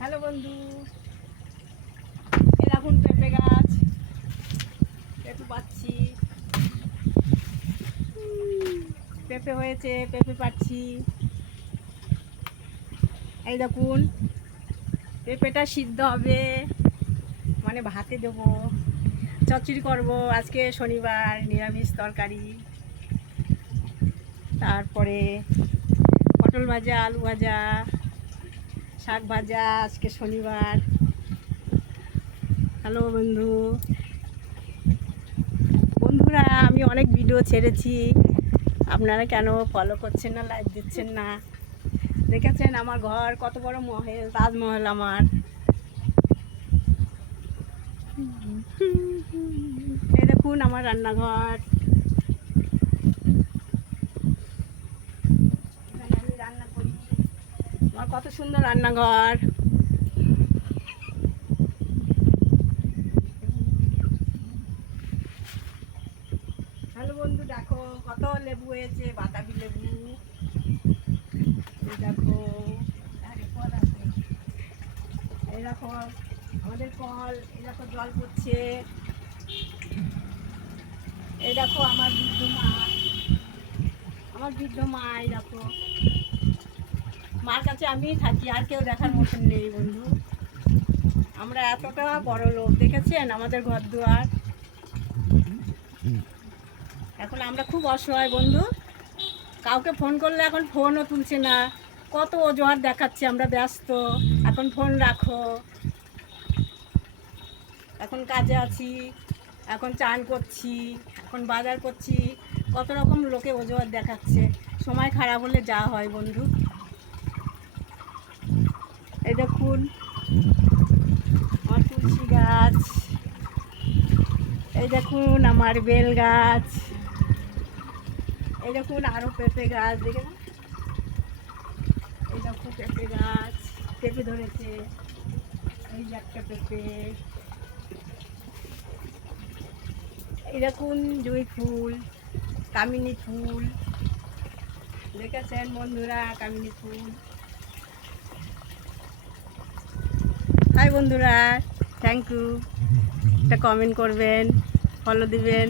Hello বন্ধু, এখন পেঁপে গাছ, পেঁপে পাচ্ছি, পেঁপে হয়েছে, পেঁপে পাচ্ছি। এই দেখুন, পেঁপেটা সিদ্ধ হবে, মানে ভাতে দেবো, চচ্চড়ি করবো। আজকে শনিবার, নিরামিষ তরকারি। তারপরে পটল ভাজা, আলু ভাজা, শাক ভাজা। আজকে শনিবার। হ্যালো বন্ধুরা, আমি অনেক ভিডিও ছেড়েছি, আপনারা কেন ফলো করছেন না, লাইক দিচ্ছেন না? দেখেছেন আমার ঘর কত বড় মহল, তাজমহল আমার। এই দেখুন আমার রান্নাঘর, এখানে আমি রান্না করি। আমার কত সুন্দর রান্নাঘর। হ্যালো বন্ধু, দেখো কত লেবু হয়েছে, বাতাবি লেবু। এই দেখো, এই দেখো আমাদের কল, এই দেখো জল পড়ছে। এই দেখো আমার বৃদ্ধ মা, এই দেখো। মার কাছে আমিই থাকি, আর কেউ দেখার মতন নেই বন্ধু। আমরা এতটা বড় লোক, দেখেছেন আমাদের ঘর দুয়ার। এখন আমরা খুব অসহায় বন্ধু, কাউকে ফোন করলে এখন ফোনও তুলছে না, কত অজুহাত দেখাচ্ছে আমরা ব্যস্ত, এখন ফোন রাখো, এখন কাজে আছি, এখন চান করছি, এখন বাজার করছি, কত রকম লোকে অজুহাত দেখাচ্ছে। সময় খারাপ হলে যা হয় বন্ধু। এই দেখুন আমার তুলসী গাছ, এই দেখুন আমার বেল গাছ, এই দেখুন আরও পেঁপে গাছ, দেখে না? এই দেখুন পেঁপে গাছ, পেঁপে ধরেছে, এই যে একটা পেঁপে। এই দেখুন জুঁই ফুল, কামিনী ফুল, দেখেছেন বন্ধুরা কামিনী ফুল। হাই বন্ধুরা, থ্যাংক ইউ, একটা কমেন্ট করবেন, ফলো দিবেন।